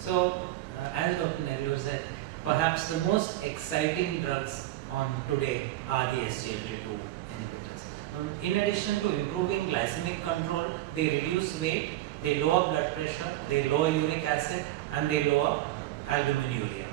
So, as Dr. Nehru said, perhaps the most exciting drugs on today are the SGLT2 inhibitors. In addition to improving glycemic control, they reduce weight, they lower blood pressure, they lower uric acid, and they lower albuminuria.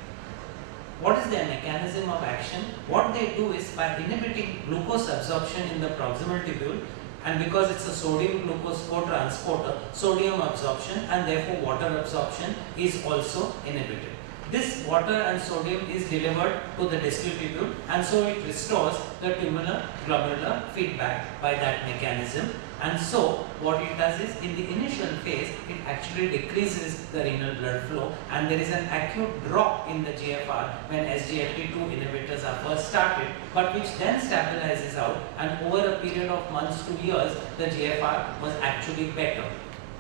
What is their mechanism of action? What they do is, by inhibiting glucose absorption in the proximal tubule, and because it's a sodium glucose co-transporter, sodium absorption and therefore water absorption is also inhibited. This water and sodium is delivered to the distal tubule, and so it restores the tubular glomerular feedback by that mechanism. And so what it does is, in the initial phase, it actually decreases the renal blood flow, and there is an acute drop in the GFR when SGLT2 inhibitors are first started, but which then stabilizes out, and over a period of months to years, the GFR was actually better.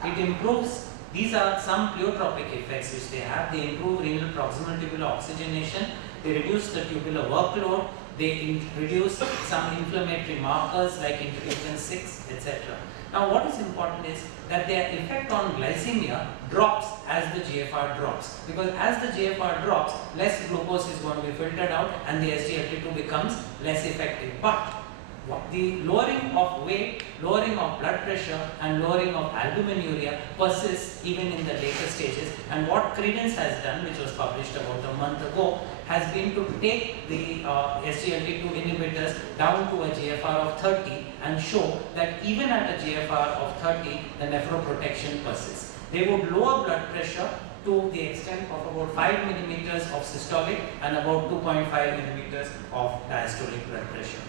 It improves. These are some pleiotropic effects which they have. They improve renal proximal tubular oxygenation, they reduce the tubular workload, they reduce some inflammatory markers like interleukin 6, etc. Now what is important is that their effect on glycemia drops as the GFR drops, because as the GFR drops, less glucose is going to be filtered out and the SGLT2 becomes less effective. But the lowering of weight, lowering of blood pressure and lowering of albuminuria persists even in the later stages, and what Credence has done, which was published about a month ago, has been to take the SGLT2 inhibitors down to a GFR of 30 and show that even at a GFR of 30, the nephroprotection persists. They would lower blood pressure to the extent of about 5 millimeters of systolic and about 2.5 millimeters of diastolic blood pressure.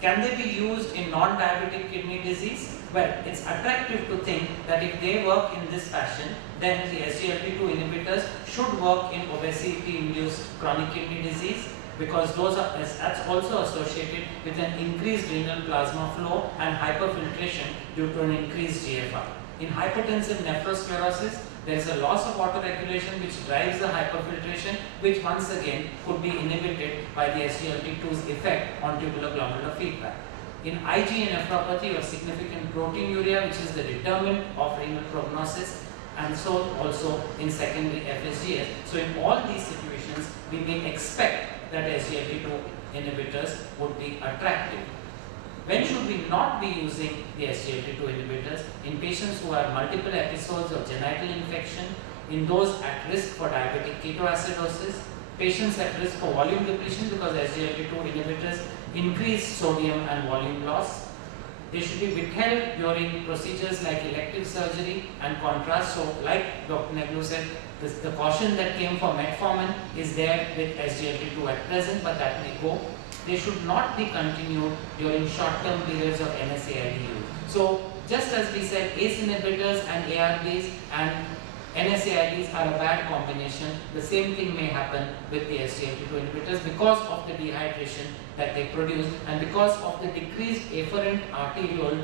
Can they be used in non-diabetic kidney disease? Well, it's attractive to think that if they work in this fashion, then the SGLT2 inhibitors should work in obesity-induced chronic kidney disease, because that's also associated with an increased renal plasma flow and hyperfiltration due to an increased GFR. In hypertensive nephrosclerosis, there is a loss of water regulation which drives the hyperfiltration, which once again could be inhibited by the SGLT2's effect on tubular glomerular feedback. In IgA nephropathy, or significant proteinuria, which is the determinant of renal prognosis, and so also in secondary FSGS. So in all these situations, we may expect that SGLT2 inhibitors would be attractive. When should we not be using the SGLT2 inhibitors? In patients who have multiple episodes of genital infection, in those at risk for diabetic ketoacidosis, patients at risk for volume depletion because SGLT2 inhibitors increase sodium and volume loss. They should be withheld during procedures like elective surgery and contrast. So like Dr. Nehru said, the caution that came for metformin is there with SGLT2 at present, but that may go. They should not be continued during short-term periods of NSAID use. So just as we said, ACE inhibitors and ARBs and NSAIDs are a bad combination, the same thing may happen with the SGLT2 inhibitors because of the dehydration that they produce and because of the decreased afferent arterial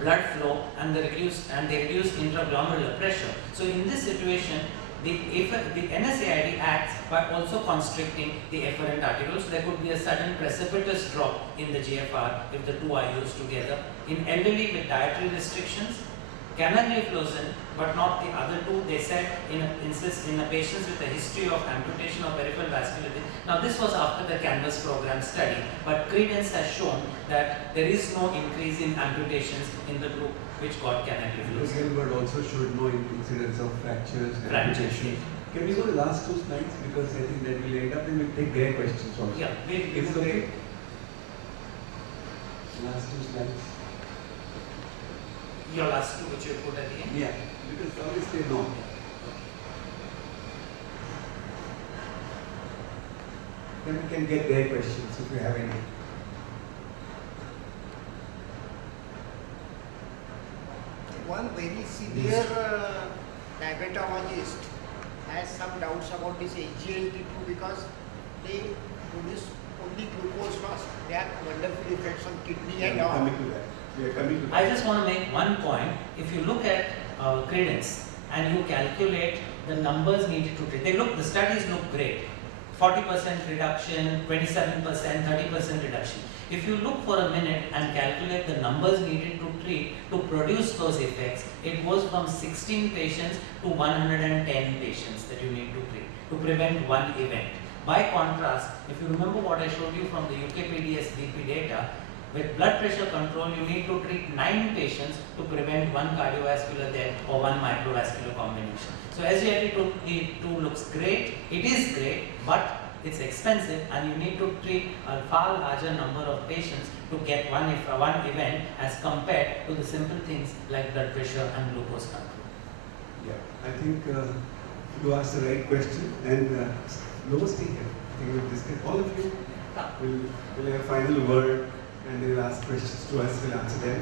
blood flow and they reduce intraglomerular pressure. So in this situation, the NSAID acts by also constricting the efferent arterioles. So there could be a sudden precipitous drop in the GFR if the two are used together. In elderly with dietary restrictions, canagliflozin, but not the other two, they said in a patients with a history of amputation of peripheral vascular disease. Now this was after the Canvas program study, but Credence has shown that there is no increase in amputations in the group which got canagliflozin. But also showed no incidence of fractures and amputation. Can we go to the last two slides, because I think that will end up and we'll take their questions also. Yeah, is it okay? Last two slides. Your last two which you put at the end? Yeah, because obviously no. Then we can get their questions if you have any. One very severe diabetologist has some doubts about this SGLT2 because they produce only glucose loss. They have wonderful effects on kidney and all. Coming to that. We are coming to that. I just want to make one point. If you look at Credence and you calculate the numbers needed to treat, the studies look great. 40% reduction, 27%, 30% reduction. If you look for a minute and calculate the numbers needed to treat to produce those effects, it goes from 16 patients to 110 patients that you need to treat to prevent one event. By contrast, if you remember what I showed you from the UKPDS BP data, with blood pressure control, you need to treat 9 patients to prevent one cardiovascular death or one microvascular combination. So SGLT2 looks great, it is great, but it's expensive and you need to treat a far larger number of patients to get one event as compared to the simple things like blood pressure and glucose control. Yeah, I think you asked the right question, and Lobo, stay here. I think we'll discuss. All of you will have a final word, and they will ask questions to us, we'll answer them.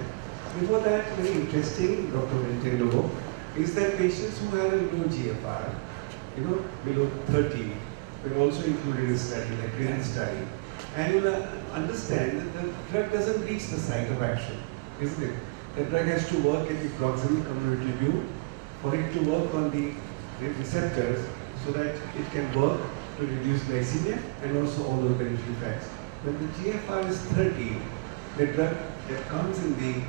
Before that, very interesting, Dr. Valentine lobo, is that patients who have a low GFR, below 30, were also included in the study, like recent study. And you will understand that the drug doesn't reach the site of action, isn't it? The drug has to work at the proximal convoluted tubule for it to work on the receptors so that it can work to reduce glycemia and also all those beneficial effects. When the GFR is 30, the drug that comes in the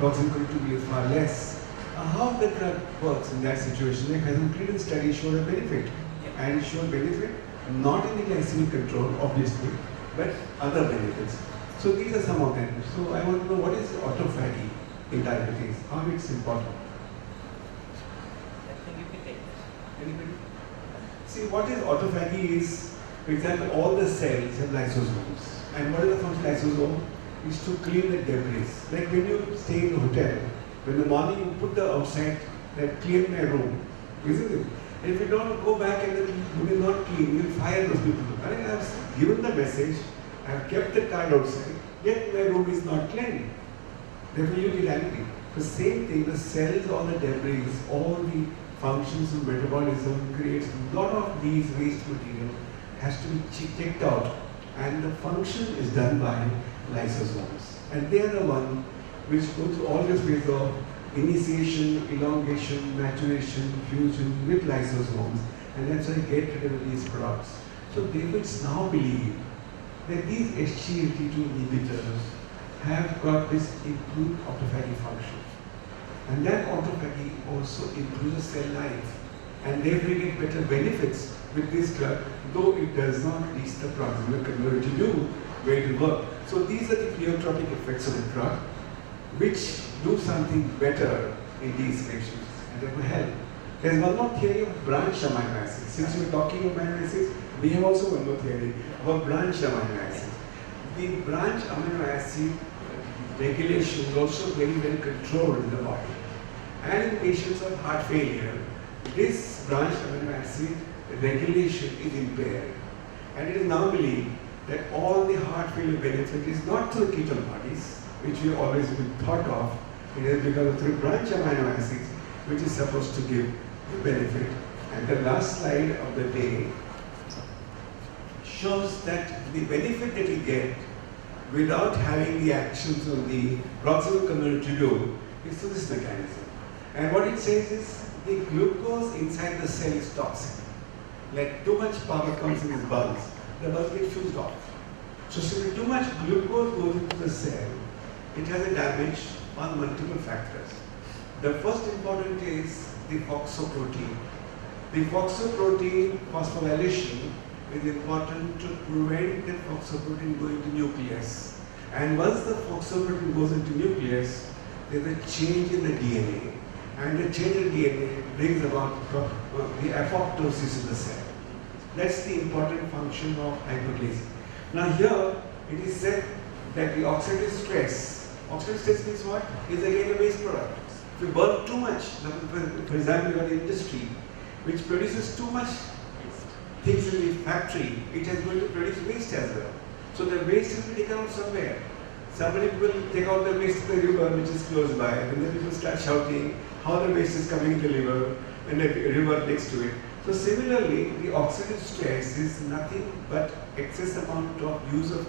proximal tubule is far less. How the drug works in that situation? Like a clinical study showed a benefit, and it showed benefit not in the glycemic control, obviously, but other benefits. So these are some of them. So I want to know, what is autophagy in diabetes? How it's important? Anybody? See, what is autophagy is, for example, all the cells have lysosomes. And what is the function of lysosome? Is to clean the debris. Like when you stay in a hotel, when in the morning you put the outside that clean my room, isn't it? If you don't go back and the room is not clean, you'll fire those people. I have given the message, I have kept the card outside, yet my room is not clean. Therefore you get angry. The same thing, the cells, all the debris, all the functions of metabolism creates a lot of these waste material has to be checked out, and the function is done by lysosomes. And they are the one which go through all the phases of initiation, elongation, maturation, fusion with lysosomes, and that's why they get rid of these products. So they would now believe that these SGLT2 inhibitors have got this improved autophagy function. And that autophagy also improves cell life, and therefore you get better benefits with this drug, though it does not reach the proximal convoluted tubule where it will work. So these are the pleiotropic effects of the drug, which do something better in these patients and therefore help. There's one more theory of branch amino acids. Since we're talking of amino acids, we have also one more theory about branch amino acids. The branch amino acid regulation is also very well controlled in the body. And in patients of heart failure, this branch amino acid regulation is impaired. And it is now believed that all the heart failure benefit is not through ketone bodies, which we always been thought of. It is because of through branch amino acids, which is supposed to give the benefit. And the last slide of the day shows that the benefit that you get without having the actions on the proximal convoluted tubule is through this mechanism. And what it says is the glucose inside the cell is toxic. Like too much power comes in these bulbs, the bulb gets fused off. So when too much glucose goes into the cell, it has a damage on multiple factors. The first important is the phosphoprotein. The phosphoprotein phosphorylation is important to prevent the phosphoprotein going to nucleus. And once the phosphoprotein goes into nucleus, there's a change in the DNA. And the change in the DNA brings about the apoptosis of the cell. That's the important function of hyperglycemia. Now here, it is said that the oxidative stress means what? Is again a waste product. If you burn too much, for example, you got an industry which produces too much things in the factory, it is going to produce waste as well. So the waste will be taken out somewhere. Somebody will take out the waste in the river which is close by, and then people start shouting how the waste is coming to the river and the river next to it. So similarly, the oxidative stress is nothing but excess amount of use of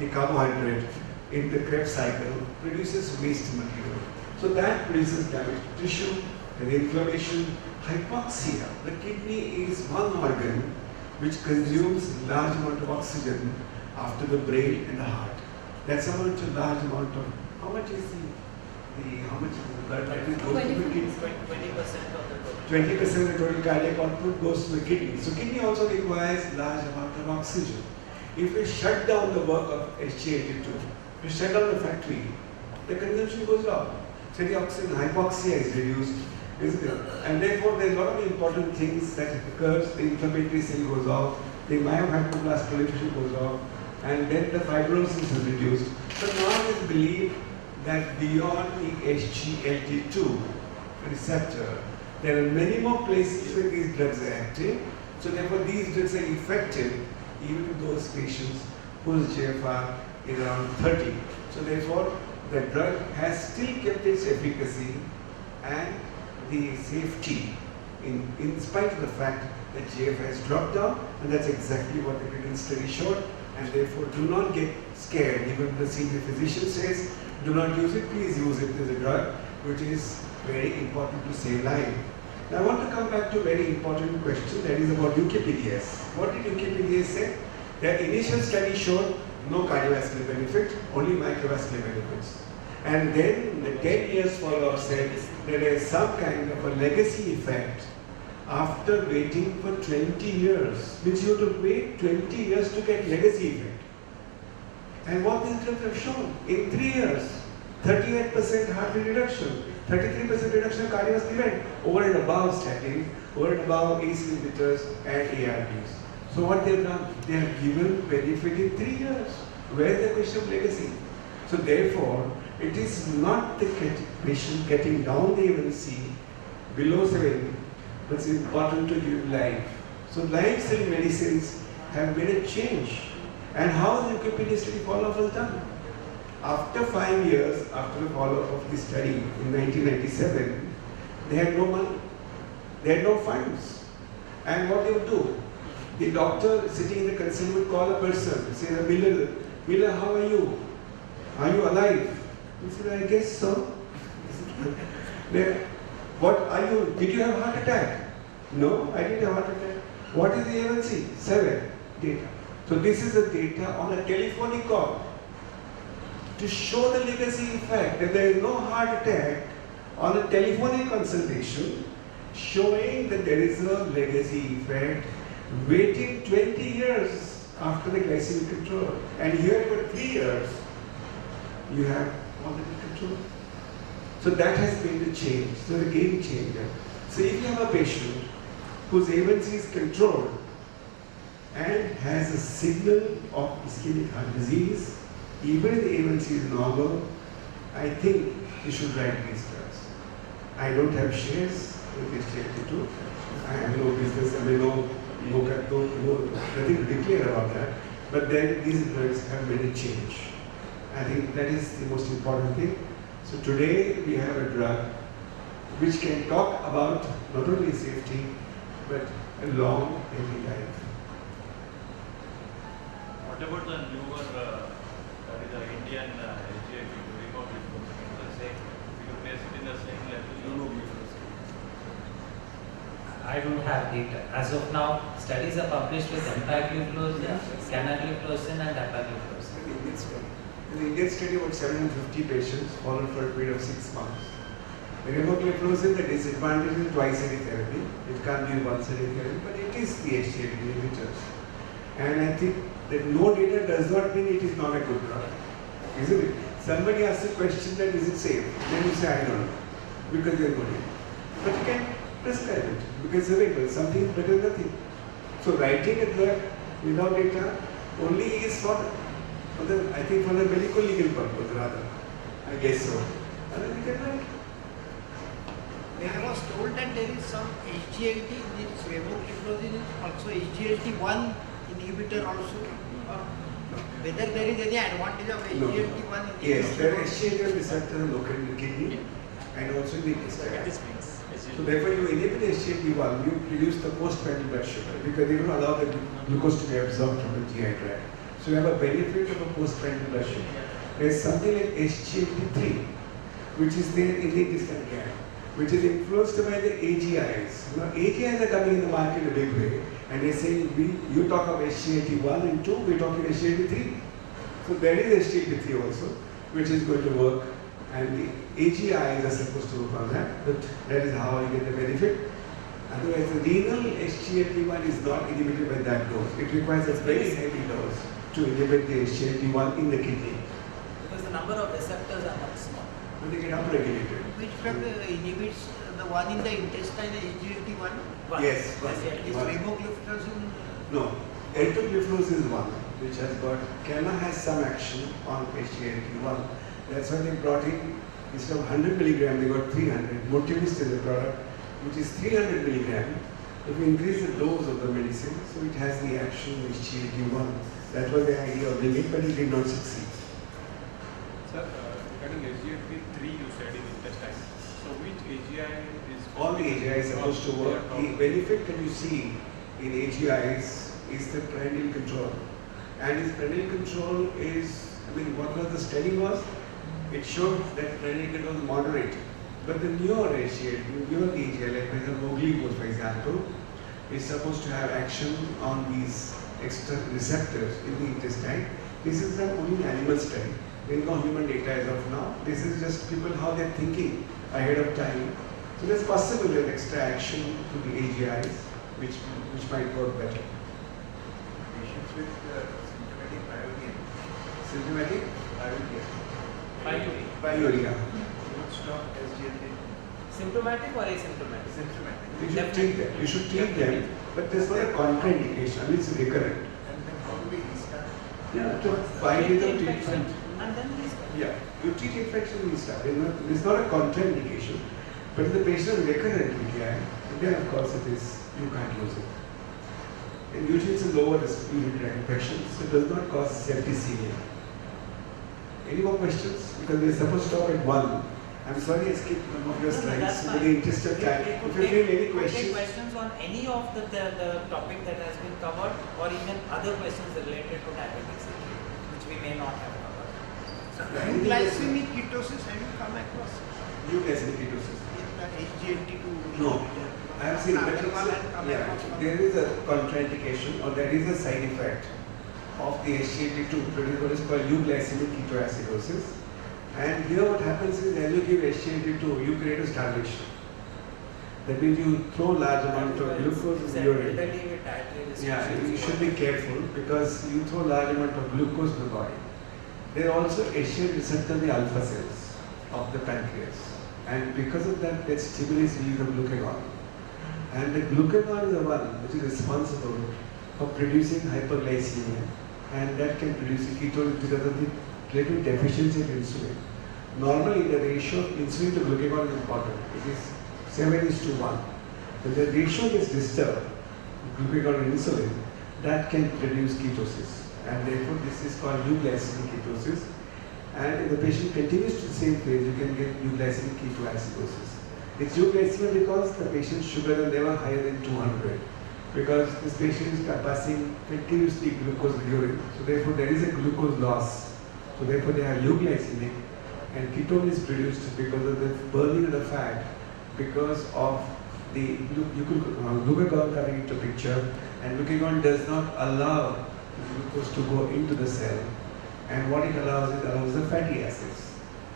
the carbohydrate in the Krebs cycle produces waste material. So that produces damage to tissue and inflammation. Hypoxia. The kidney is one organ which consumes large amount of oxygen after the brain and the heart. That's a large amount of, how much is how much is the blood that goes to the kidney? 20% of the total. 20% of the total cardiac output goes to the kidney. So kidney also requires large amount of oxygen. If we shut down the work of SGLT2, if we shut down the factory, the consumption goes down. So the oxygen hypoxia is reduced, isn't it? And therefore there's a lot of important things that occurs. The inflammatory cell goes off, the myohypoblast proliferation goes off, and then the fibrosis is reduced. So now it is believed that beyond the SGLT2 receptor, there are many more places where these drugs are active. So therefore these drugs are effective even in those patients whose GFR is around 30. So therefore the drug has still kept its efficacy and the safety in spite of the fact that GFR has dropped down, and that's exactly what the clinical study showed. And therefore do not get scared. Even the senior physician says, do not use it, please use it as a drug, which is very important to save life. Now I want to come back to a very important question, that is about UKPDS. What did UKPDS say? Their initial study showed no cardiovascular benefit, only microvascular benefits. And then the 10 years follow-up said there is some kind of a legacy effect after waiting for 20 years, which you have to wait 20 years to get legacy effect. And what these drugs have shown, in 3 years, 38% heart rate reduction, 33% reduction in cardiovascular event, over and above statin, over and above ACE inhibitors and ARBs. So what they've done, they have given benefit in 3 years. Where is the question of legacy? So therefore, it is not the patient getting down the A1C below 7, but it's important to give life. So life-saving medicines have made a change. And how the UKPD study follow-up was done? After 5 years, after the follow-up of this study in 1997, they had no money. They had no funds. And what they would do? The doctor sitting in the consult would call a person, say, Miller, how are you? Are you alive? He said, I guess so. Then, what are you? Did you have a heart attack? No, I didn't have a heart attack. What is the A1C? 7 data. So this is the data on a telephonic call to show the legacy effect that there is no heart attack on a telephonic consultation, showing that there is a legacy effect, waiting 20 years after the glycemic control. And here for 3 years, you have already control. So that has been the change, so the game changer. So if you have a patient whose A1C is controlled and has a signal of ischemic heart disease, even if the A1C is normal, I think you should write these drugs. I don't have shares with SGLT2. I have no business, I mean, nothing to declare about that. But then these drugs have made a change. I think that is the most important thing. So today we have a drug which can talk about not only safety, but a long, healthy life. What about the newer, that is the Indian SGLT2 recombinant protein? We could place it in the same level. I don't have data. As of now, studies are published with empagliflozin, canagliflozin and dapagliflozin. In the Indian study, about 750 patients followed for a period of 6 months. The empagliflozin, the disadvantage is twice-a-day therapy. It can't be once-a-day therapy, but it is the SGLT inhibitors. And I think that no data does not mean it is not a good drug, isn't it? Somebody asks a question that is it safe? Then you say, I don't know, because you're good. But you can prescribe it because it's available. Something is better than nothing. So writing a drug without data only is for the I think for the medical legal purpose rather. I guess so. And then you can write. I was told that there is some SGLT, this empagliflozin is also SGLT1 inhibitor also. Whether there is any advantage of SGLT1 inhibitor? Yes, there are SGLT1 receptors located in the kidney and also in the intestine. So therefore you inhibit SGLT1, you reduce the post-prandial blood sugar because you don't allow the glucose to be absorbed from the GI tract. So you have a benefit of a post-prandial blood sugar. There is something like SGLT3, which is there in the intestinal gland, which is influenced by the AGIs. You know, AGIs are coming in the market in a big way. And they're saying, you talk of SGLT1 and 2, we talk of SGLT3. So there is SGLT3 also, which is going to work. And the AGIs are supposed to work on that, but that is how you get the benefit. Otherwise, the renal SGLT1 is not inhibited by that dose. It requires a very heavy dose to inhibit the SGLT1 in the kidney. Because the number of receptors are much smaller. But they get upregulated. Which drug inhibits the one in the intestine, SGLT1? Yes, Is one. riboflavin? No, L2-glucose is one, which has got, Kema has some action on SGLT1. That's why they brought in, instead of 100 milligram, they got 300. Motivist is a product which is 300 milligram. If we increase the dose of the medicine, so it has the action of SGLT1. That was the idea of doing it, but it did not succeed. Sir, regarding SGLT3, you said in intestine. So which AGI is? All the AGIs are supposed to work. The benefit that you see in AGIs is the prendial control. And this prendial control is, what was the study was? It showed that prendial control is moderate. But the newer SGLT, newer AGI, like for example, glucose, for example, is supposed to have action on these extra receptors in the intestine. This is not only an animal study. There is no human data as of now. This is just people how they're thinking ahead of time. So there's possible an extra action to the AGIs, which might work better. Patients with symptomatic pyuria. Symptomatic? Pyuria. Don't stop SGLT. Symptomatic or asymptomatic? Symptomatic. You should treat them. You should treat them, but there's not a contraindication. I mean, it's recurrent. And then how do we restart? Yeah, after 5 days of Infection. treatment. And then restart. Yeah, you treat infection, you start. There's not a contraindication, but if the patient is recurrent UTI, then of course it is, you can't use it. And usually it's a lower risk urinary tract infection, so it does not cause septicemia. Any more questions? Because we're supposed to stop at 1. I'm sorry I skipped one of your slides, that's so fine. in the interest of time. We If could you feel any take questions, questions on any of the topic that has been covered, or even other questions related to diabetes, which we may not have covered. Glycemic ketosis, have you come across euglycemic ketosis. in the SGLT2? No. I have seen but Agarwal has come yeah, across one. there is a contraindication or there is a side effect of the SGLT2 produced what is called euglycemic ketoacidosis. And here what happens is as you give SGLT2, you create a starvation. That means you throw large amount of glucose in your urine. Yeah, you should be careful because you throw large amount of glucose in the body. There are also SGLT receptor the alpha cells of the pancreas. And because of that, that stimulates release of glucagon. And the glucagon is the one which is responsible for producing hyperglycemia, and that can produce ketosis because of the relative deficiency of insulin. Normally, the ratio of insulin to glucagon is important. It is 7:1. When the ratio gets disturbed, glucagon and insulin, that can produce ketosis. And therefore, this is called euglycemic ketosis. And if the patient continues to the same phase, you can get euglycemic ketoacidosis. It's euglycemia because the patient's sugar is never higher than 200. Because this patient is passing continuously glucose in urine. So therefore there is a glucose loss. So therefore they are euglycemic, and ketone is produced because of the burning of the fat, because of the glucagon coming into picture, and glucagon does not allow glucose to go into the cell. And what it allows the fatty acids.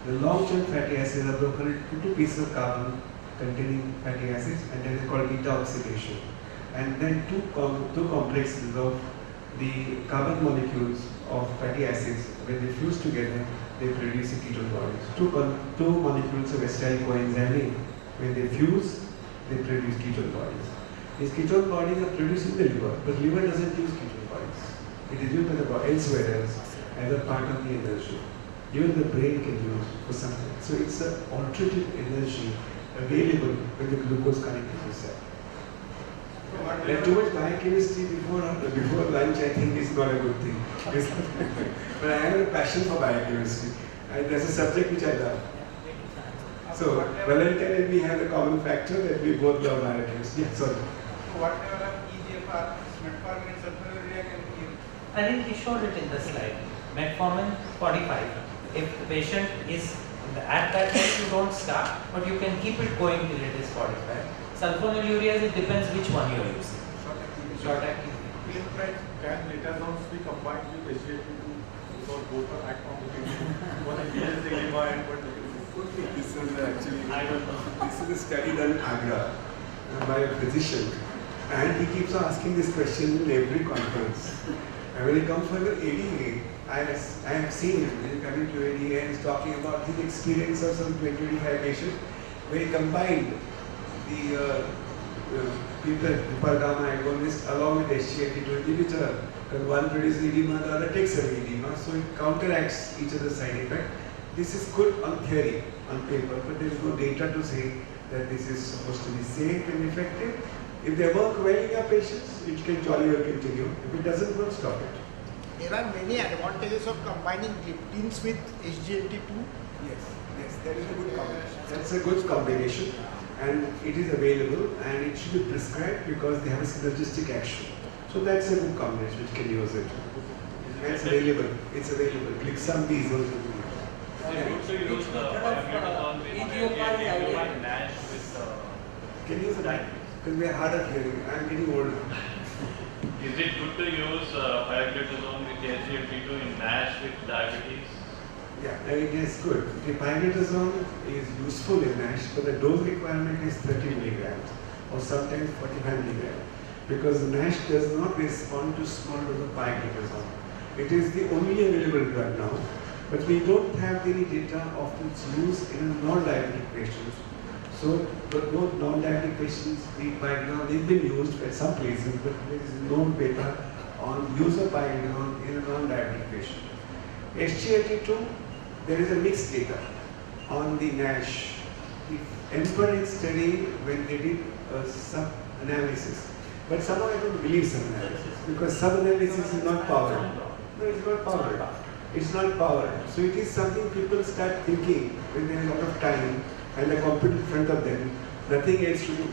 The long-chain fatty acids are broken into 2 pieces of carbon containing fatty acids, and that is called beta oxidation. And then two complexes of the carbon molecules of fatty acids, when they fuse together, they produce a ketone bodies. Two molecules of acetyl coenzyme, when they fuse, they produce ketone bodies. These ketone bodies are produced in the liver, but liver doesn't use ketone bodies. It is used by the body elsewhere else as a part of the energy. Even the brain can use for something. So it's an alternative energy available when the glucose connects to the cell. And too much biochemistry before lunch, I think, is not a good thing. But I have a passion for biochemistry. And that's a subject which I love. So, Valentine and me have a common factor that we both love biochemistry. Yeah, sorry. What level of EGFR, metformin and sulfonylurea can be given? I think he showed it in the slide. Metformin 45. If the patient is at that level, you don't start, but you can keep it going till it is 45. Sulfonylurea, it depends which one you are using. Short activation. short-acting. Can letazones be combined with SGLT2 because both are act on the patient? One is dilemma and one is This is actually, I don't know. this is a study done in Agra by a physician, and he keeps on asking this question in every conference. And when he comes for the ADA, I have seen him when coming to ADA and he's talking about his experience of some 20-25 patients where he combined the hypergamma agonist along with SGLT2 inhibitor. Because one produces edema, the other takes away edema, so it counteracts each other's side effect. This is good on theory, on paper, but there is no data to say that this is supposed to be safe and effective. If they work well in your patients, it can jolly well continue. If it doesn't work, stop it. There are many advantages of combining gliptins with SGLT2. Yes, that is a good combination. That's a good combination, and it is available, and it should be prescribed because they have a synergistic action. So that's a good combination which can use it. And it's available. It's available. Glixam-B is also good. Is it good to use the pioglitazone with NASH with Can you use the mic? Because we are hard of hearing. I'm getting older. Is it good to use pioglitazone with SGLT2 in NASH with diabetes? Yeah, I mean, yes, good. The pioglitazone is useful in NASH, but the dose requirement is 30 milligrams or sometimes 45 milligrams because the NASH does not respond to small dose of pioglitazone. It is the only available drug now, but we don't have any data of its use in non-diabetic patients. So, but both non-diabetic patients need pioglitazone. They've been used at some places, but there is no data on use of pioglitazone in a non-diabetic patient. SGLT2, there is a mixed data on the NASH. The Emperor study when they did a sub-analysis, but somehow I don't believe sub-analysis because sub-analysis is not powered. No, it's not powered. It's not powered. So it is something people start thinking when they have a lot of time and the computer in front of them, nothing else to do.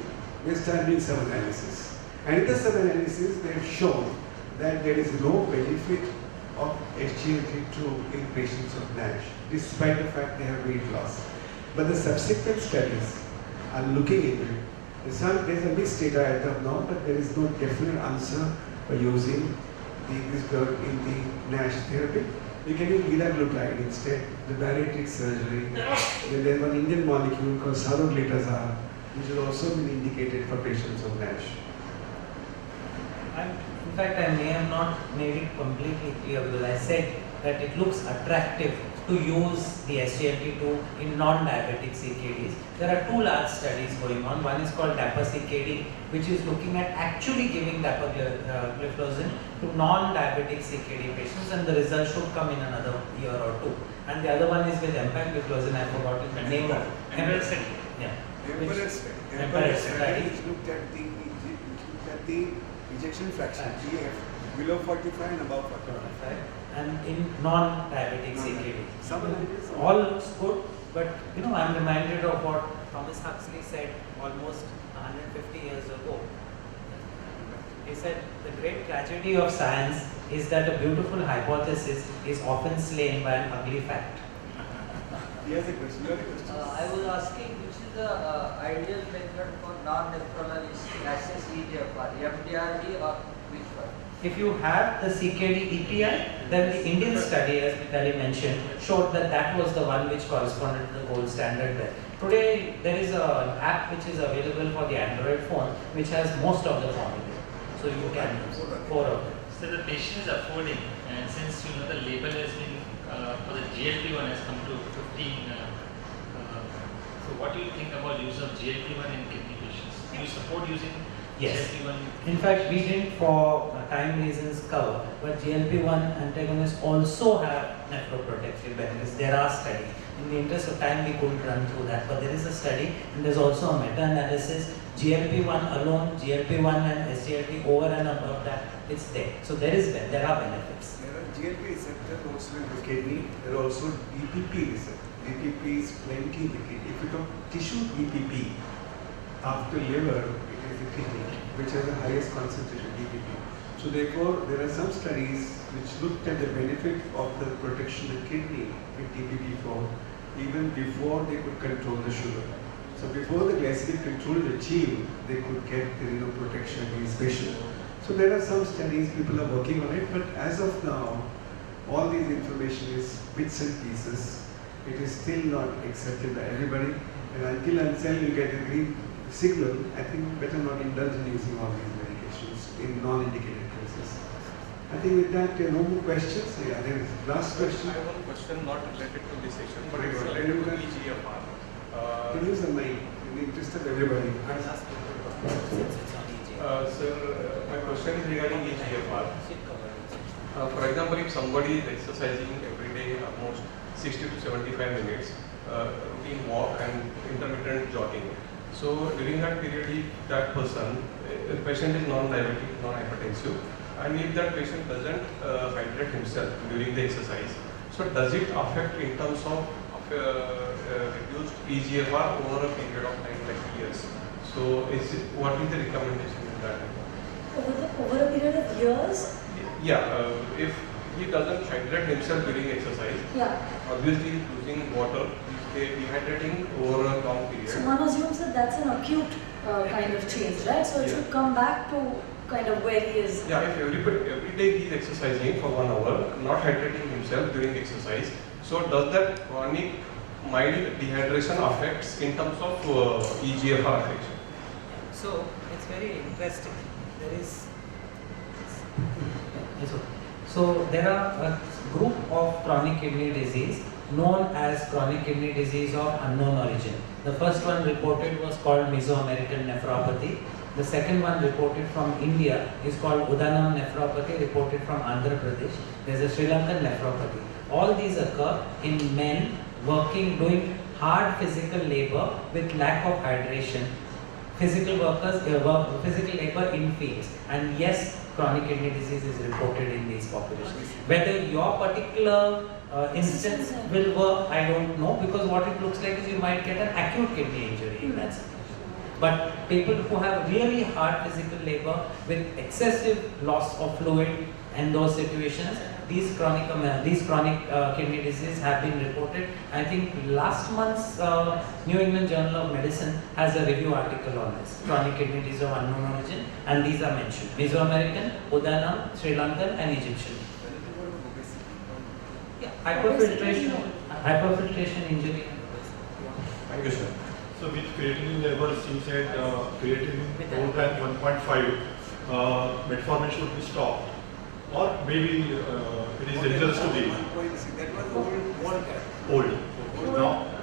They start doing sub-analysis. And in the sub-analysis, they have shown that there is no benefit of SGLT2 in patients of NASH, despite the fact they have weight loss. But the subsequent studies are looking into it. There's a mixed data as of now, but there is no definite answer for using this drug in the NASH therapy. You can use liraglutide instead, the bariatric surgery. Then there's one Indian molecule called saroglitazar, which has also been indicated for patients of NASH. In fact, I may have not made it completely clear because I said that it looks attractive to use the SGLT2 in non-diabetic CKDs. There are two large studies going on. One is called DAPA-CKD, which is looking at actually giving dapagliflozin to non-diabetic CKD patients, and the results should come in another year or two. And the other one is with empagliflozin. I forgot the name of Emperor study. Yeah. Emperor study looked at the ejection fraction, GF, below 45 and above 45. And in non-diabetic CKD. All looks good, but you know, I'm reminded of what Thomas Huxley said almost 150 years ago. He said, the great tragedy of science is that a beautiful hypothesis is often slain by an ugly fact. He has a question. I was asking which is the ideal method for non-nephrologists to assess EGFR, MDRD or which one? If you have the CKD EPI, then the Indian study, as Mitali mentioned, showed that that was the one which corresponded to the gold standard there. Today, there is an app which is available for the Android phone, which has most of the formula. So you can use 4 of them. So the patient is affording, and since you know the label has been for the GLP-1 has come to 15. So what do you think about use of GLP-1 in kidney patients? Do you support using Yes. GLP-1? In fact, we didn't for time reasons cover, but GLP-1 antagonists also have nephroprotective benefits. There are studies. In the interest of time, we couldn't run through that, but there is a study and there's also a meta-analysis. GLP-1 alone, GLP-1 and SGLT over and above that, it's there. So there are benefits. There are GLP receptors also in the kidney. There are also DPP receptors. DPP is plenty in the kidney. If you talk tissue DPP, after liver, it is the kidney, which has the highest concentration DPP. So therefore, there are some studies which looked at the benefit of the protection of the kidney with DPP-4 even before they could control the sugar. So before the glycemic control is achieved, they could get the protection against patients. So So there are some studies, people are working on it, but as of now, all these information is bits and pieces. It is still not accepted by everybody, and until you get a green signal, I think better not indulge in using all these medications in non-indicated cases. I think with that, no more questions. Yeah, there is last question. I have one question not related to this section, but Very it's good. related to EGFR. Can you use the mic in the interest of everybody? Sir, my question is regarding EGFR. For example, if somebody is exercising every day almost 60 to 75 minutes, routine walk and intermittent jogging. So during that period, if that person, the patient is non-diabetic, non-hypertensive, and if that patient doesn't hydrate himself during the exercise, so does it affect in terms of reduced EGFR over a period of time like years? So what is the recommendation in that? Over a period of years? Yeah, if he doesn't hydrate himself during exercise, Yeah. obviously he's losing water, he's dehydrating over a long period. So one assumes that that's an acute kind of change, right? So it should come back to kind of where he is. Yeah, if every day he's exercising for 1 hour, not hydrating himself during exercise, so does that chronic mild dehydration affects in terms of EGFR affection? So it's very interesting. There is so there are a group of chronic kidney disease known as chronic kidney disease of unknown origin. The first one reported was called Mesoamerican nephropathy. The second one reported from India is called Udanam nephropathy, reported from Andhra Pradesh. There is a Sri Lankan nephropathy. All these occur in men doing hard physical labor with lack of hydration. Physical labor in fields, and yes, chronic kidney disease is reported in these populations. Whether your particular instance will work, I don't know, because what it looks like is you might get an acute kidney injury in that. But people who have really hard physical labor with excessive loss of fluid and those situations, these chronic kidney disease have been reported. I think last month's New England Journal of Medicine has a review article on this, chronic kidney disease of unknown origin, and these are mentioned: Mesoamerican, Udanam, Sri Lankan, and Egyptian. Yeah, hyperfiltration injury. Thank you, sir. So with creatinine levels, you said creatinine more than 1.5, metformin should be stopped, or maybe it is dangerous to give. Old.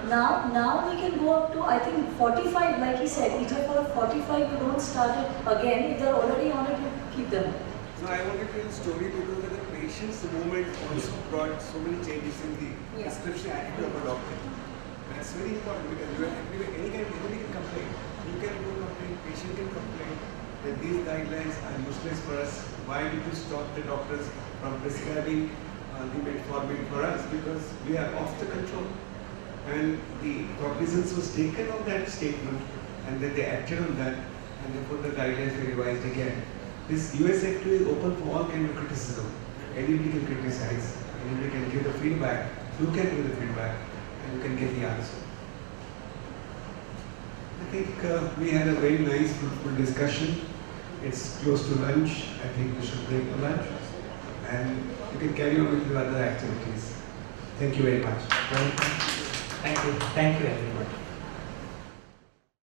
Now we can go up to, I think, 45, like he said, EGFR of 45, you don't start it again. If they're already on it, you keep them. No, I want to tell a story because the patient's movement also brought so many changes in the prescription attitude of a doctor. That's very important because you have anybody can complain. You can go complain, patient can complain that these guidelines are useless for us. Why did you stop the doctors from prescribing the metformin for us? Because we are off the control. And the cognizance was taken of that statement, and then they acted on that, and therefore the guidelines were revised again. This USF2 is open for all kind of criticism. Anybody can criticize, anybody can give the feedback, you can give the feedback, and you can get the answer. I think we had a very nice, fruitful discussion. It's close to lunch. I think we should break for lunch, and you can carry on with your other activities. Thank you very much. Thank you everyone.